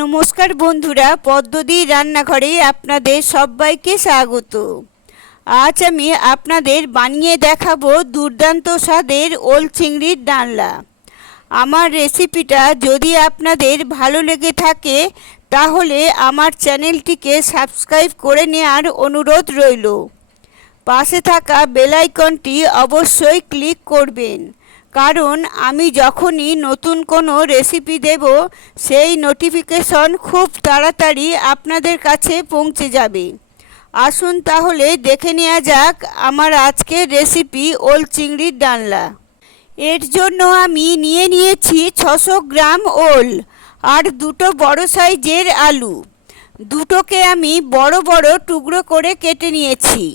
নমস্কার বন্ধুরা, পদ্মদি রান্নাঘরে আপনাদের সবাইকে স্বাগত। আজ আমি আপনাদের বানিয়ে দেখাবো দুর্দান্ত স্বাদের ওল চিংড়ির ডালনা। আমার রেসিপিটা যদি আপনাদের ভালো লেগে থাকে তাহলে আমার চ্যানেলটিকে সাবস্ক্রাইব করে নেওয়ার অনুরোধ রইল। পাশে থাকা বেল আইকনটি অবশ্যই ক্লিক করবেন, কারণ আমি যখনই নতুন কোনো রেসিপি দেব সেই নোটিফিকেশন খুব তাড়াতাড়ি আপনাদের কাছে পৌঁছে যাবে। আসুন তাহলে দেখে নেওয়া যাক আমার আজকের রেসিপি ওল চিংড়ির ডালনা। এর জন্য আমি নিয়েছি 600 গ্রাম ওল আর দুটো বড় সাইজের আলু। দুটোকে আমি বড় বড় টুকরো করে কেটে নিয়েছি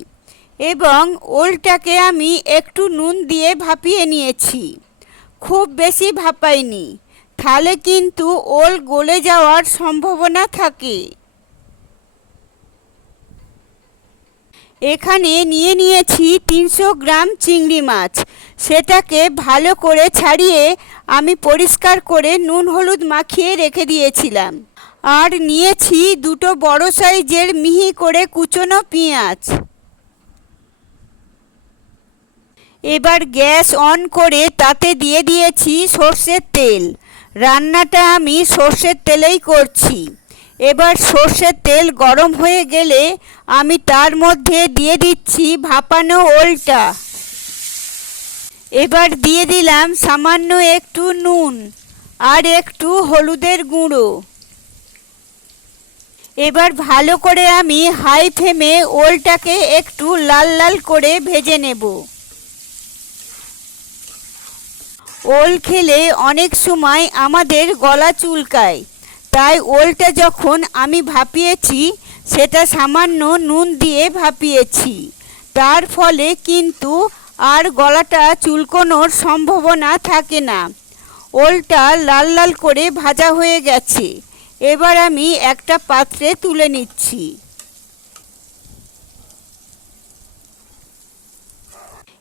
এবং ওলটাকে আমি একটু নুন দিয়ে ভাপিয়ে নিয়েছি। খুব বেশি ভাপাইনি, তাহলে কিন্তু ওল গলে যাওয়ার সম্ভাবনা থাকে। এখানে নিয়েছি 300 গ্রাম চিংড়ি মাছ। সেটাকে ভালো করে ছাড়িয়ে আমি পরিষ্কার করে নুন হলুদ মাখিয়ে রেখে দিয়েছিলাম। আর নিয়েছি দুটো বড় সাইজের মিহি করে কুচনো পেঁয়াজ। এবার গ্যাস অন করে তাতে দিয়ে দিয়েছি সর্ষের তেল। রান্নাটা আমি সর্ষের তেলেই করছি। এবার সর্ষের তেল গরম হয়ে গেলে আমি তার মধ্যে দিয়ে দিচ্ছি ভাপানো ওলটা। এবার দিয়ে দিলাম সামান্য একটু নুন আর একটু হলুদের গুঁড়ো। এবার ভালো করে আমি হাই ফ্লেমে ওলটাকে একটু লাল লাল করে ভেজে নেব। ওল খেলে অনেক সময় আমাদের গলা চুলকায়, তাই ওলটা যখন আমি ভাপিয়েছি সেটা সামান্য নুন দিয়ে ভাপিয়েছি। তার ফলে কিন্তু আর গলাটা চুলকানোর সম্ভাবনা থাকে না। ওলটা লাল লাল করে ভাজা হয়ে গেছে। এবার আমি একটা পাত্রে তুলে নিচ্ছি।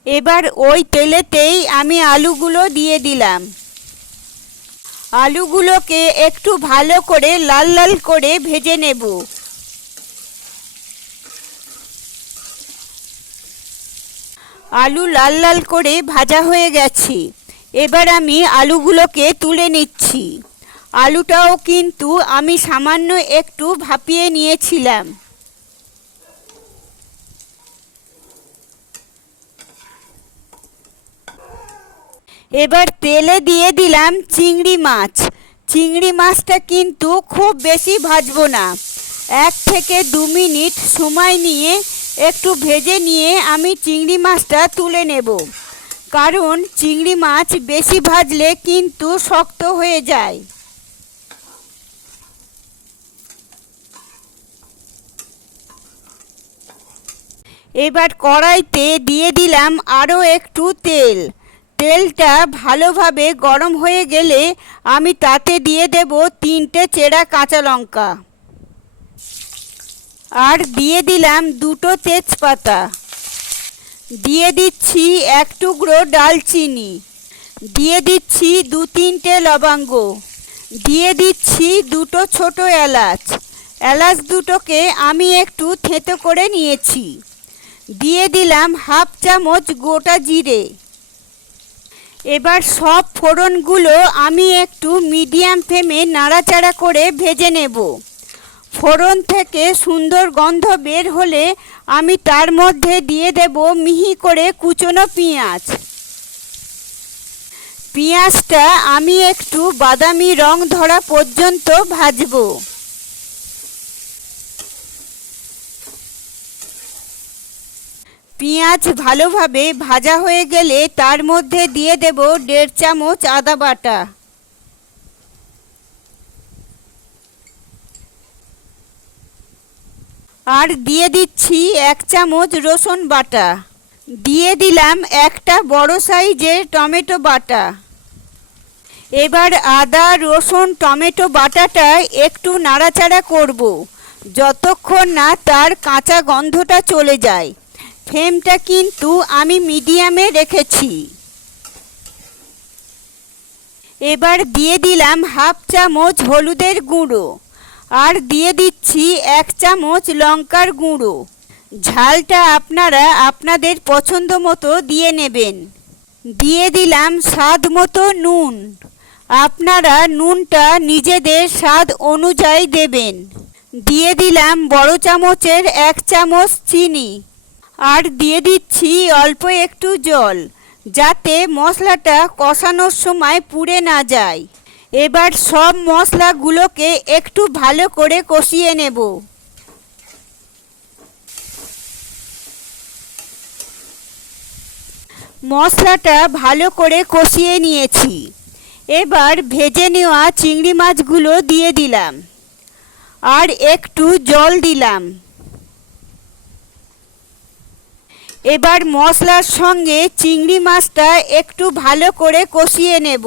এবার ওই তেলেতেই আমি আলুগুলো দিয়ে দিলাম। আলুগুলোকে একটু ভালো করে লাল লাল করে ভেজে নেব। আলু লাল লাল করে ভাজা হয়ে গেছে। এবার আমি আলুগুলোকে তুলে নিচ্ছি। আলুটাও কিন্তু আমি সামান্য একটু ভাপিয়ে নিয়েছিলাম। এবার তেলে দিয়ে দিলাম চিংড়ি মাছ। চিংড়ি মাছটা কিন্তু খুব বেশি ভাজবো না, 1 থেকে 2 মিনিট সময় নিয়ে একটু ভেজে নিয়ে আমি চিংড়ি মাছটা তুলে নেব, কারণ চিংড়ি মাছ বেশি ভাজলে কিন্তু শক্ত হয়ে যায়। এবার কড়াইতে দিয়ে দিলাম আরও একটু তেল। তেলটা ভালোভাবে গরম হয়ে গেলে আমি তাতে দিয়ে দেব 3টে চেরা কাঁচা লঙ্কা আর দিয়ে দিলাম 2টো তেজপাতা। দিয়ে দিচ্ছি 1 টুকরো ডালচিনি, দিয়ে দিচ্ছি 2-3টে লবঙ্গ, দিয়ে দিচ্ছি 2টো ছোট এলাচ। এলাচ দুটোকে আমি একটু থেঁতো করে নিয়েছি। দিয়ে দিলাম 1/2 চামচ গোটা জিরে। এবার সব ফোড়নগুলো আমি একটু মিডিয়াম ফ্লেমে নাড়াচাড়া করে ভেজে নেব। ফোড়ন থেকে সুন্দর গন্ধ বের হলে আমি তার মধ্যে দিয়ে দেব মিহি করে কুচনো পেঁয়াজ। পেঁয়াজটা আমি একটু বাদামি রং ধরা পর্যন্ত ভাজবো। পেঁয়াজ ভালোভাবে ভাজা হয়ে গেলে তার মধ্যে দিয়ে দেব 1.5 চামচ আদা বাটা। আর দিয়ে দিচ্ছি 1 চামচ রসুন বাটা। দিয়ে দিলাম একটা বড় সাইজের টমেটো বাটা। এবার আদা রসুন টমেটো বাটাটা একটু নাড়াচাড়া করব যতক্ষণ না তার কাঁচা গন্ধটা চলে যায়। ফ্লেমটা কিন্তু আমি মিডিয়ামে রেখেছি। এবার দিয়ে দিলাম 1/2 চামচ হলুদের গুঁড়ো। আর দিয়ে দিচ্ছি 1 চামচ লঙ্কার গুঁড়ো। ঝালটা আপনারা আপনাদের পছন্দ মতো দিয়ে নেবেন। দিয়ে দিলাম স্বাদ মতো নুন। আপনারা নুনটা নিজেদের স্বাদ অনুযায়ী দেবেন। দিয়ে দিলাম বড় চামচের 1 চামচ চিনি। আর দিয়ে দিচ্ছি অল্প একটু জল, যাতে মশলাটা কষানোর সময় পুড়ে না যায়। এবার সব মশলাগুলোকে একটু ভালো করে কষিয়ে নেব। মশলাটা ভালো করে কষিয়ে নিয়েছি। এবার ভেজে নেওয়া চিংড়ি মাছগুলো দিয়ে দিলাম আর একটু জল দিলাম। এবার মশলার সঙ্গে চিংড়ি মাছটা একটু ভালো করে কষিয়ে নেব।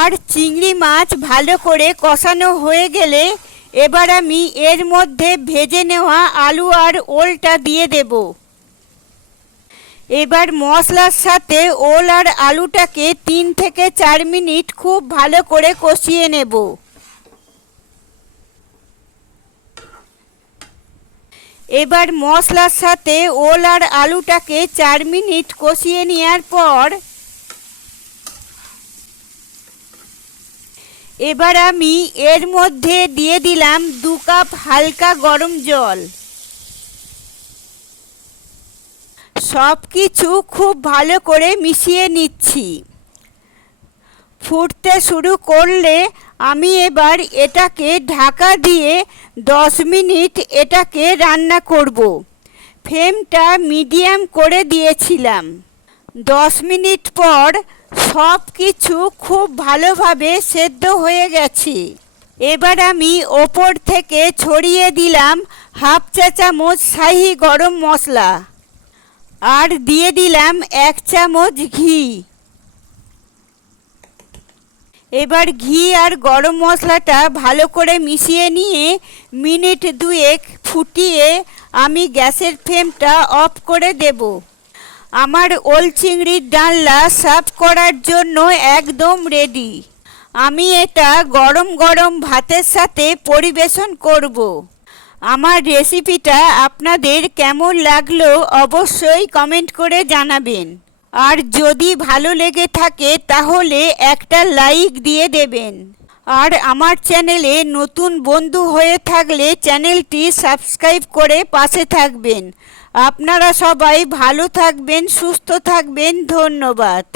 আর চিংড়ি মাছ ভালো করে কষানো হয়ে গেলে এবার আমি এর মধ্যে ভেজে নেওয়া আলু আর ওলটা দিয়ে দেব। এবার মশলার সাথে ওল আর আলুটাকে 3 থেকে 4 মিনিট খুব ভালো করে কষিয়ে নেব। এবার মশলার সাথে ওল আর আলুটাকে 4 মিনিট কষিয়ে নেওয়ার পর এবার আমি এর মধ্যে দিয়ে দিলাম 2 কাপ হালকা গরম জল। সব কিছু খুব ভালো করে মিশিয়ে নিচ্ছি। ফুটতে শুরু করলে আমি এবার এটাকে ঢাকা দিয়ে 10 মিনিট এটাকে রান্না করব। ফ্লেমটা মিডিয়াম করে দিয়েছিলাম। 10 মিনিট পর সব কিছু খুব ভালোভাবে সেদ্ধ হয়ে গেছে। এবার আমি ওপর থেকে ছড়িয়ে দিলাম 1/2 চা চামচ শাহি গরম মশলা আর দিয়ে দিলাম 1 চামচ ঘি। এবার ঘি আর গরম মশলাটা ভালো করে মিশিয়ে নিয়ে মিনিট 2 ফুটিয়ে আমি গ্যাসের ফ্লেমটা অফ করে দেব। আমার ওল চিংড়ির ডালনা সার্ভ করার জন্য একদম রেডি। আমি এটা গরম গরম ভাতের সাথে পরিবেশন করব। আমার রেসিপিটা আপনাদের কেমন লাগলো অবশ্যই কমেন্ট করে জানাবেন। আর যদি ভালো লেগে থাকে তাহলে একটা লাইক দিয়ে দেবেন। আর আমার চ্যানেলে নতুন বন্ধু হয়ে থাকলে চ্যানেলটি সাবস্ক্রাইব করে পাশে থাকবেন। আপনারা সবাই ভালো থাকবেন, সুস্থ থাকবেন। ধন্যবাদ।